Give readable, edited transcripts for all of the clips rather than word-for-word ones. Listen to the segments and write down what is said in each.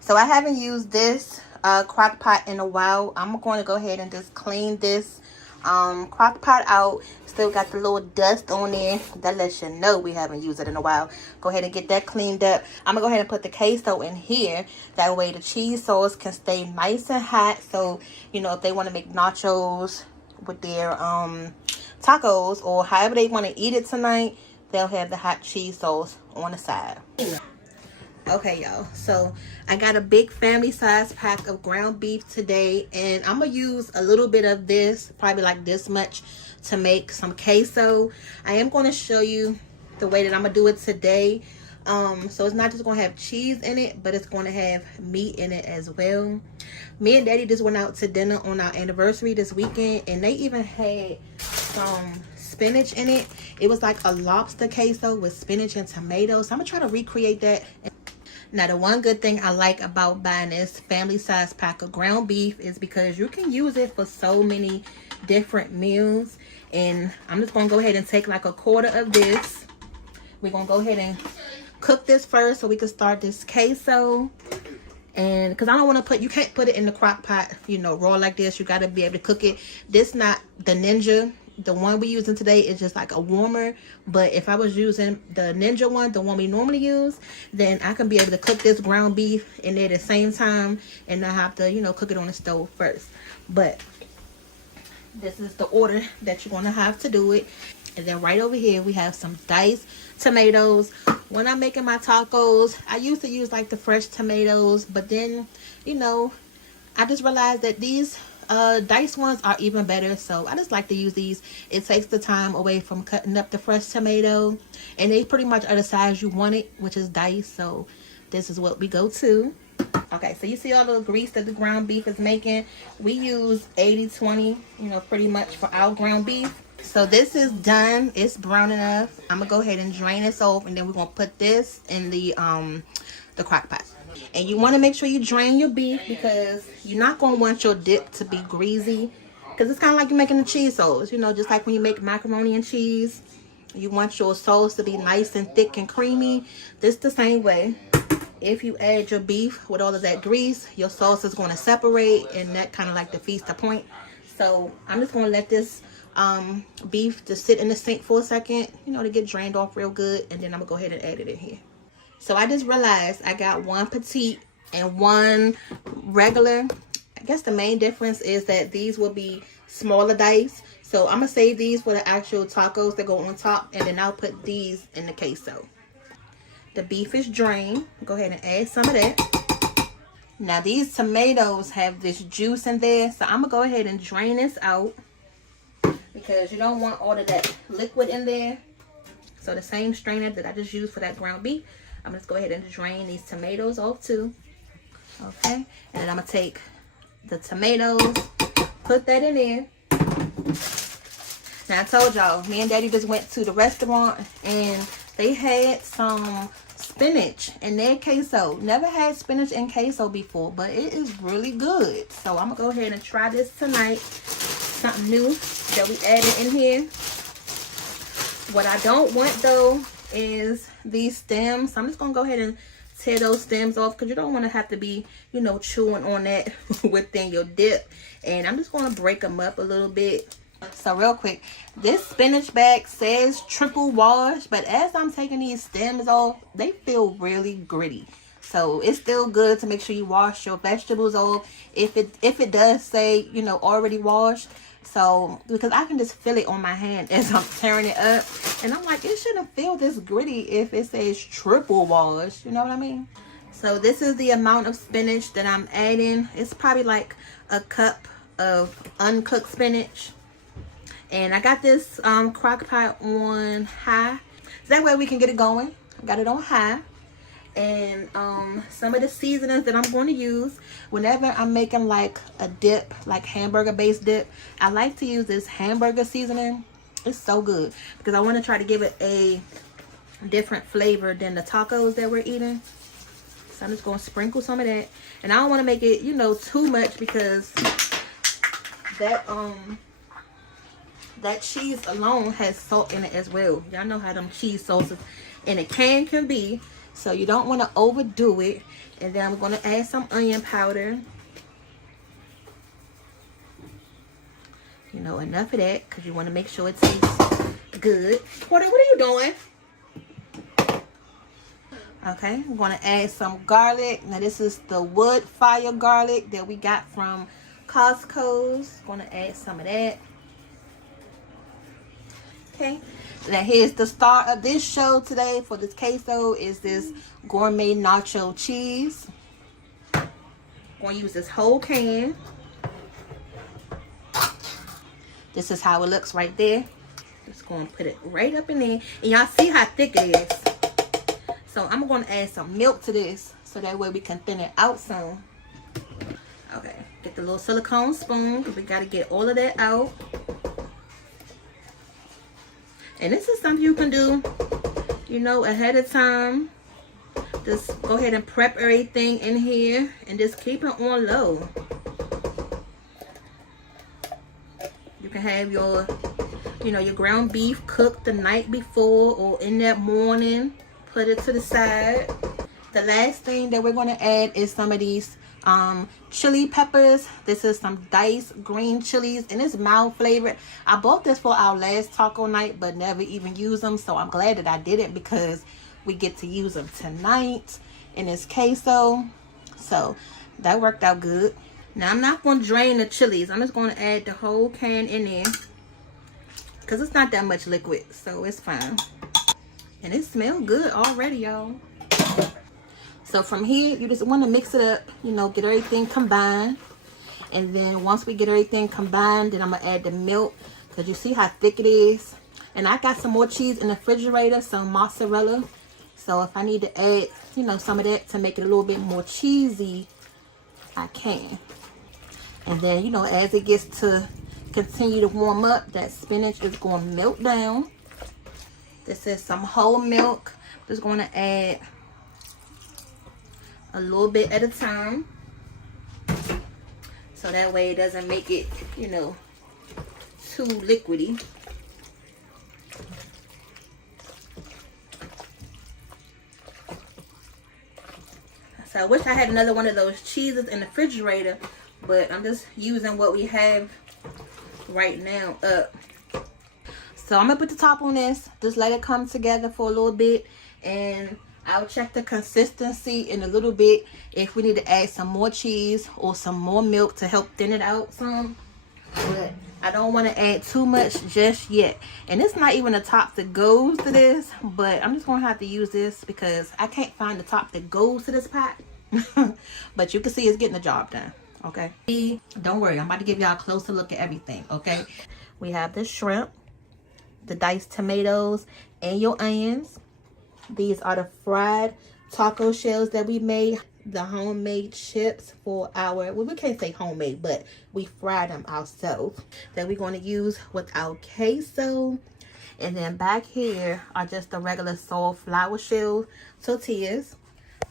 So I haven't used this crock pot in a while. I'm going to go ahead and just clean this crock pot out. Still got the little dust on there. That lets you know we haven't used it in a while. Go ahead and get that cleaned up. I'm going to go ahead and put the queso in here. That way the cheese sauce can stay nice and hot. So, you know, if they want to make nachos with their tacos or however they want to eat it tonight, they'll have the hot cheese sauce on the side. Okay, y'all, so I got a big family size pack of ground beef today, and I'm gonna use a little bit of this, probably like this much, to make some queso. I am going to show you the way that I'm gonna do it today. So it's not just gonna have cheese in it, but it's going to have meat in it as well. Me and Daddy just went out to dinner on our anniversary this weekend, and they even had some spinach in it. It was like a lobster queso with spinach and tomatoes. So I'm gonna try to recreate that. Now, the one good thing I like about buying this family size pack of ground beef is because you can use it for so many different meals. And I'm just gonna go ahead and take like a quarter of this. We're gonna go ahead and cook this first so we can start this queso. And because I don't want to put, you can't put it in the crock pot, you know, raw like this. You got to be able to cook it. This not the Ninja. The one we're using today is just like a warmer. But if I was using the Ninja one, the one we normally use, then I can be able to cook this ground beef in there at the same time and not have to, you know, cook it on the stove first. But this is the order that you're going to have to do it. And then right over here, we have some diced tomatoes. When I'm making my tacos, I used to use like the fresh tomatoes. But then, you know, I just realized that these diced ones are even better. So I just like to use these. It takes the time away from cutting up the fresh tomato. And they pretty much are the size you want it, which is diced. So this is what we go to. Okay, so you see all the grease that the ground beef is making. We use 80-20, you know, pretty much for our ground beef. So this is done. It's brown enough. I'm gonna go ahead and drain this off, and then we're gonna put this in the crock pot. And you want to make sure you drain your beef because you're not gonna want your dip to be greasy, because it's kind of like you're making a cheese sauce, you know, just like when you make macaroni and cheese. You want your sauce to be nice and thick and creamy. This the same way. If you add your beef with all of that grease, your sauce is going to separate, and that kind of like defeats the point. So I'm just going to let this beef just sit in the sink for a second, you know, to get drained off real good, and then I'm gonna go ahead and add it in here. So I just realized I got one petite and one regular. I guess the main difference is that these will be smaller dice. So I'm gonna save these for the actual tacos that go on top, and then I'll put these in the queso. The beef is drained. Go ahead and add some of that. Now these tomatoes have this juice in there, so I'm gonna go ahead and drain this out, because you don't want all of that liquid in there. So the same strainer that I just used for that ground beef, I'm just go ahead and drain these tomatoes off too. Okay, and then I'm gonna take the tomatoes, put that in there. Now I told y'all, me and Daddy just went to the restaurant and they had some spinach in their queso. Never had spinach in queso before, but it is really good. So I'm gonna go ahead and try this tonight. Something new that we added in here. What I don't want though is these stems. So I'm just gonna go ahead and tear those stems off, because you don't want to have to be, you know, chewing on that within your dip. And I'm just gonna break them up a little bit. So real quick, this spinach bag says triple wash, but as I'm taking these stems off, they feel really gritty. So it's still good to make sure you wash your vegetables off if it does say, you know, already washed. So because I can just feel it on my hand as I'm tearing it up, and I'm like, it shouldn't feel this gritty if it says triple wash, you know what I mean? So this is the amount of spinach that I'm adding. It's probably like a cup of uncooked spinach. And I got this crock pot on high, so that way we can get it going. I got it on high. And some of the seasonings that I'm going to use whenever I'm making like a dip, like hamburger based dip, I like to use this hamburger seasoning. It's so good because I want to try to give it a different flavor than the tacos that we're eating. So I'm just going to sprinkle some of that, and I don't want to make it, you know, too much, because that cheese alone has salt in it as well. Y'all know how them cheese sauces in a can can be. So you don't want to overdo it. And then I'm going to add some onion powder. You know, enough of that because you want to make sure it tastes good. Porter, what are you doing? Okay, I'm going to add some garlic. Now this is the wood fire garlic that we got from Costco's. Going to add some of that. Okay, now here's the star of this show today for this queso is this gourmet nacho cheese. I'm going to use this whole can. This is how it looks right there. Just going to put it right up in there. And y'all see how thick it is. So I'm going to add some milk to this so that way we can thin it out some. Okay, get the little silicone spoon because we got to get all of that out. And this is something you can do, you know, ahead of time. Just go ahead and prep everything in here and just keep it on low. You can have your, you know, your ground beef cooked the night before or in that morning. Put it to the side. The last thing that we're going to add is some of these chili peppers. This is some diced green chilies and it's mild flavored. I bought this for our last taco night but never even used them, so I'm glad that I didn't because we get to use them tonight in this queso. So that worked out good. Now I'm not going to drain the chilies. I'm just going to add the whole can in there because it's not that much liquid, so it's fine. And it smells good already, y'all. So from here, you just want to mix it up, you know, get everything combined. And then once we get everything combined, then I'm going to add the milk because you see how thick it is. And I got some more cheese in the refrigerator, some mozzarella. So if I need to add, you know, some of that to make it a little bit more cheesy, I can. And then, you know, as it gets to continue to warm up, that spinach is going to melt down. This is some whole milk. Just going to add a little bit at a time. So that way it doesn't make it, you know, too liquidy. So I wish I had another one of those cheeses in the refrigerator, but I'm just using what we have right now up. So I'm going to put the top on this. Just let it come together for a little bit. And I'll check the consistency in a little bit if we need to add some more cheese or some more milk to help thin it out some. But I don't want to add too much just yet. And it's not even a top that goes to this. But I'm just going to have to use this because I can't find the top that goes to this pot. But you can see it's getting the job done. Okay. Don't worry. I'm about to give y'all a closer look at everything. Okay. We have the shrimp, the diced tomatoes, and your onions. These are the fried taco shells that we made. The homemade chips for our, well, we can't say homemade, but we fried them ourselves. That we're going to use with our queso. And then back here are just the regular soft flour shell tortillas.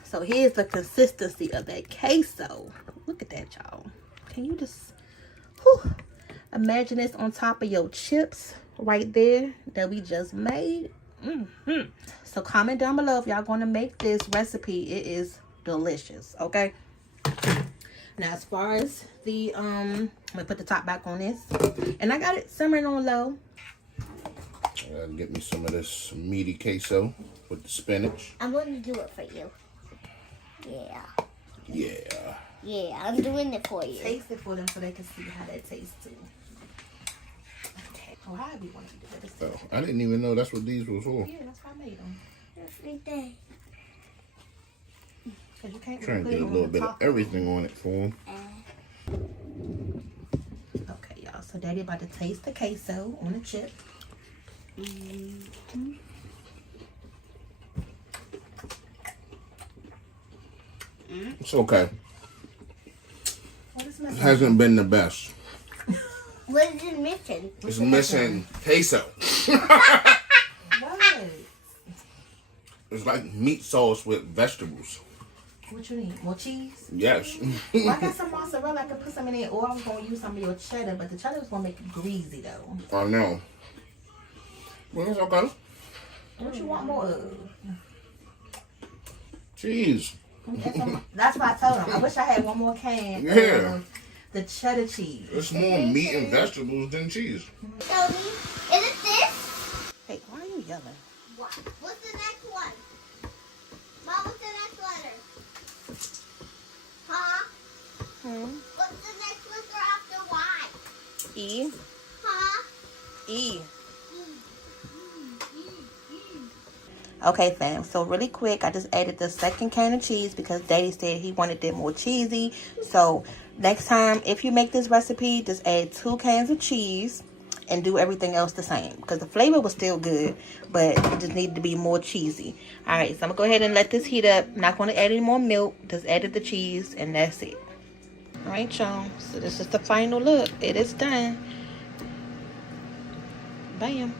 So here's the consistency of that queso. Look at that, y'all. Can you just imagine this on top of your chips right there that we just made? So comment down below if y'all going to make this recipe. It is delicious. Okay, now as far as the I'm gonna put the top back on this, and I got it simmering on low. Get me some of this meaty queso with the spinach. I'm going to do it for you. Yeah, I'm doing it for you. Taste it for them so they can see how that tastes too. Okay. Oh, however you want to do it. I didn't even know that's what these was for. Yeah, that's why I made them. Every day. You can't Trying to get a little bit of everything on it for them. Okay, y'all. So Daddy about to taste the queso on the chip. It's okay. It Hasn't been the best. What is it missing? It's missing queso. What? It's like meat sauce with vegetables. What you need? More cheese? Yes. Well, I got some mozzarella. I could put some in there, or I was going to use some of your cheddar, but the cheddar was going to make it greasy, though. I know. Well, it's okay. What you want more of? Cheese. That's why I told him. I wish I had one more can. Yeah. Of the cheddar cheese. It's more meat and vegetables than cheese. Tell me, is it this? Hey, why are you yelling? What? What's the next one? Mom, what's the next letter? Huh? What's the next letter after Y? E. Huh? E. Okay, fam. So really quick, I just added the second can of cheese because Daddy said he wanted it more cheesy. So next time, if you make this recipe, just add 2 cans of cheese and do everything else the same because the flavor was still good, but it just needed to be more cheesy. All right, so I'm gonna go ahead and let this heat up. Not gonna add any more milk. Just added the cheese and that's it. All right, y'all. So this is the final look. It is done. Bam.